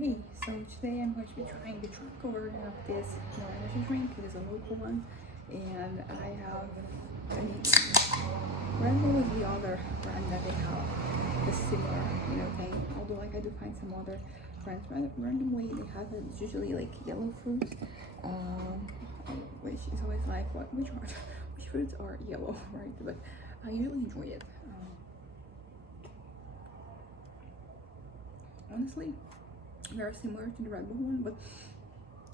Hey, so today I'm going to be trying the tropical version of this energy drink. It is a local one, and I have Red Bull is the other brand that they have the similar, thing. Although like I do find some other brands randomly they have it. It's usually like yellow fruit, which is always like which fruits are yellow, right? But I usually enjoy it. Honestly, very similar to the Red Bull one, but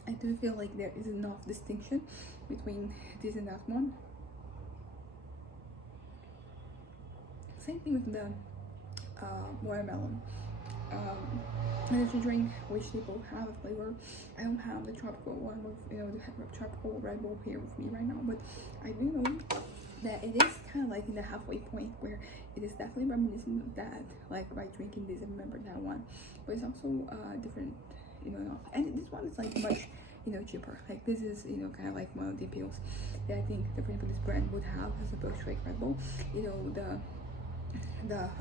I do feel like there is enough distinction between this and that one. Same thing with the watermelon energy drink, which they both have a flavor. I don't have the tropical one with the tropical Red Bull here with me right now, but I do know that it is kind of like in the halfway point where it is definitely reminiscent of that, like by drinking this I remember that one, but it's also different, and this one is like much cheaper. Like this is kind of like one of the appeals that I think the for this brand would have as opposed to like Red Bull.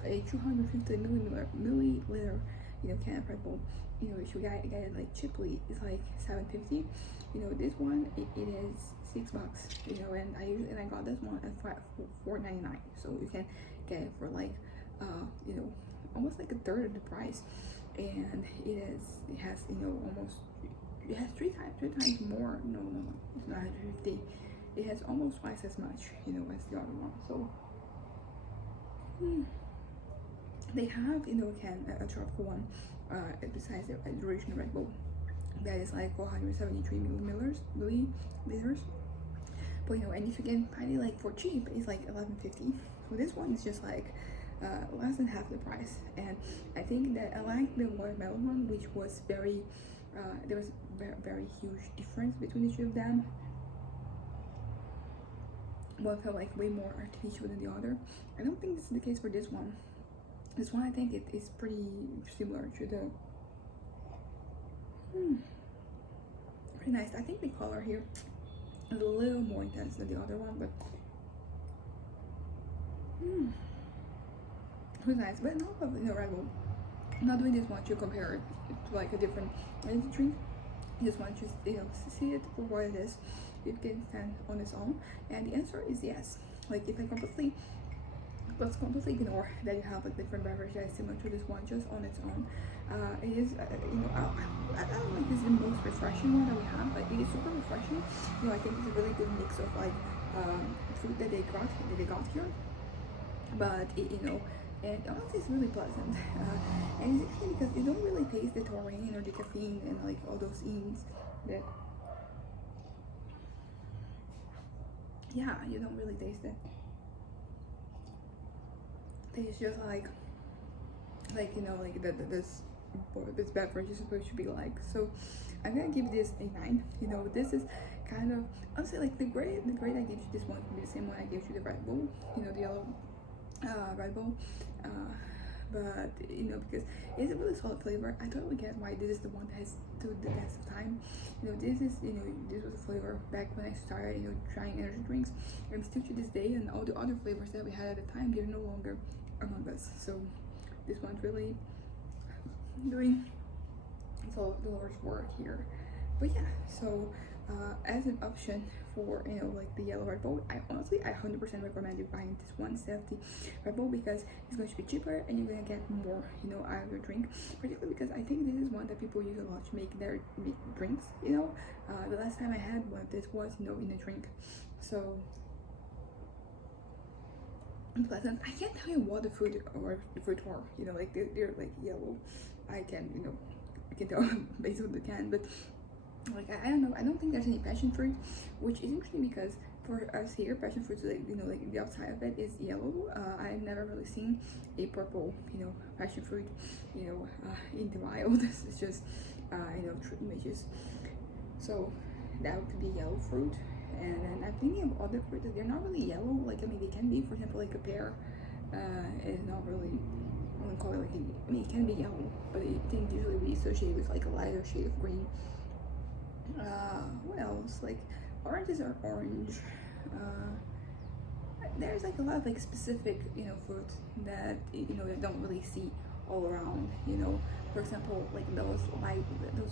A 250 milliliter can of Red Bull, if you get it like cheaply, it's like $7.50. This one it is $6, and I got this one at $4.99, so you can get it for like almost like a third of the price, and it has almost, it has three times more. No, it's not 150. It has almost twice as much as the other one. So they have a tropical one besides the original Red Bull that is like 473 milliliters, but and if you can find it like for cheap, it's like $11.50. So this one is just like less than half the price, and I think that I like the watermelon one, which was very there was very huge difference between the two of them. One felt like way more artificial than the other. I don't think this is the case for this one. This one I think it is pretty similar to the pretty nice. I think the color here is a little more intense than the other one, but pretty nice. But not of Red Bull. I'm not doing this one to compare it to like a different energy drink. This one just see it for what it is. It can stand on its own, and the answer is yes. Like if I let's completely ignore that you have like different beverage that is similar to this one just on its own. It is I don't know if it's the most refreshing one that we have, but it is super refreshing. I think it's a really good mix of like food that they got here, but and honestly it's really pleasant, and it's actually because you don't really taste the taurine or the caffeine and like all those ins that you don't really taste it. It's just like this beverage is supposed to be like. So I'm gonna give this a 9. This is kind of honestly like the grade I gave you this one would be the same one I gave you the Red Bull, the yellow Red Bull, but because it's a really solid flavor. I totally get why this is the one that has stood the test of time. This was a flavor back when I started trying energy drinks, and still to this day, and all the other flavors that we had at the time, they're no longer among us. So this one's really doing so the Lord's work here. But yeah, so as an option for like the yellow Red Bull, I 100% recommend you buying this 170 Red Bull, because it's going to be cheaper and you're gonna get more out of your drink, particularly because I think this is one that people use a lot to make their drinks. The last time I had one of this was in a drink, so pleasant. I can't tell you what the fruit are. Like they're like yellow. I can tell based on the can, but like I don't know. I don't think there's any passion fruit, which is interesting because for us here, passion fruit, like the outside of it is yellow. I've never really seen a purple, passion fruit, in the wild. It's just true images. So that would be yellow fruit. And then I'm thinking of other fruits that they're not really yellow. Like they can be, for example, like a pear. Is not really, I wouldn't call it like it can be yellow, but I think usually we associate with like a lighter shade of green. What else? Like oranges are orange. There's like a lot of like specific fruits that I don't really see all around, you know. For example, like those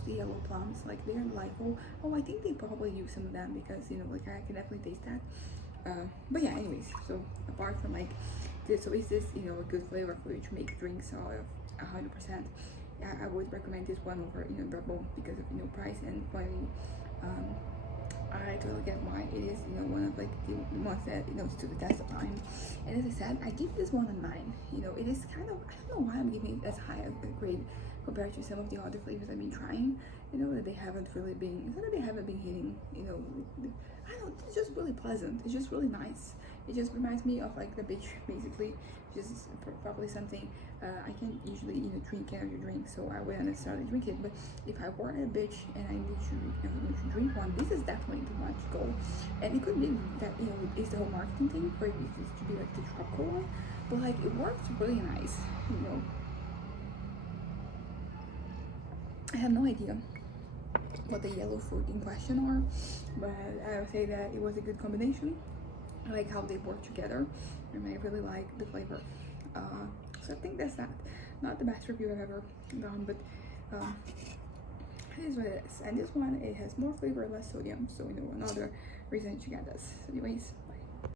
yellow plums, like they're like, oh, I think they probably use some of them because, you know, like I can definitely taste that. But yeah, anyways, so apart from like this, so is this, you know, a good flavor for you to make drinks out of? 100%. Yeah, I would recommend this one over, you know, Red Bull because of, you know, price and quality. um I totally get why it is, you know, one of like the ones that, you know, stood the test of time. And as I said, I give this one a 9. You know, it is kind of, I don't know why I'm giving it as high a grade compared to some of the other flavors I've been trying. You know, that they haven't really been, it's not that they haven't been hitting, you know, I don't know, it's just really pleasant. It's just really nice. It just reminds me of like the beach, basically. Just probably something I can usually, you know, drink energy drink, so I wouldn't necessarily drink it. But if I were at a beach and I need to drink one, this is definitely too much goal. And it could be that, you know, it's the whole marketing thing for it to be like the tropical one, but like it works really nice, you know. I have no idea what the yellow fruit in question are, but I would say that it was a good combination. I like how they work together, and I really like the flavor. So I think that's that. Not the best review I've ever done, but it is what it is. And this one, it has more flavor, less sodium, so you know, another reason to get this. Anyways, bye.